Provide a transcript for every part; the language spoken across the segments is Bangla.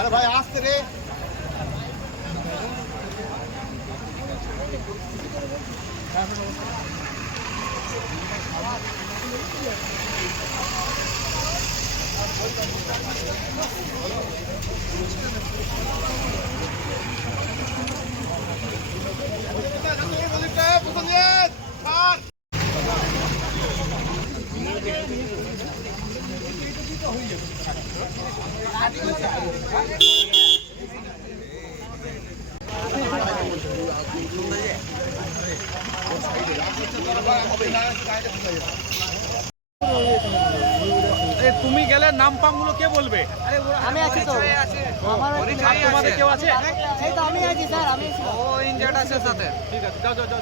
আরে ভাই আসতে রে। তুমি গেলে নাম পামগুলো কে বলবে? আমি আছি তো। আমার তোমাদের কেউ আছে? এই আমি আছি স্যার আমি ও ইনজার্ড আছে সাথে। ঠিক আছে যাও যাও যাও।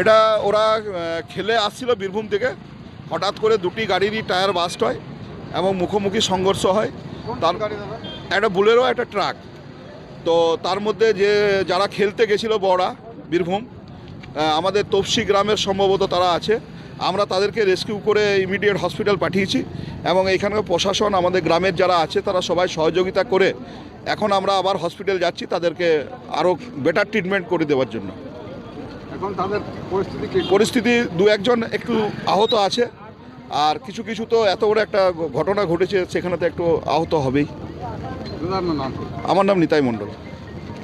এটা ওরা খেলে আসছিল বীরভূম থেকে। হঠাৎ করে দুটি গাড়িরই টায়ার বাস্ট হয় এবং মুখোমুখি সংঘর্ষ হয়। তার একটা বুলেরো একটা ট্রাক। তো তার মধ্যে যে যারা খেলতে গেছিল বড়া বীরভূম আমাদের তপসি গ্রামের সম্ভবত তারা আছে। আমরা তাদেরকে রেস্কিউ করে ইমিডিয়েট হসপিটাল পাঠিয়েছি এবং এইখানকার প্রশাসন আমাদের গ্রামের যারা আছে তারা সবাই সহযোগিতা করে এখন আমরা আবার হসপিটাল যাচ্ছি তাদেরকে আরও বেটার ট্রিটমেন্ট করে দেওয়ার জন্য। এখন তাদের পরিস্থিতি পরিস্থিতি দু একজন একটু আহত আছে আর কিছু কিছু তো এত বড় একটা ঘটনা ঘটেছে সেখানে তো একটু আহত হবেই। আমার নাম নিতাই মণ্ডল।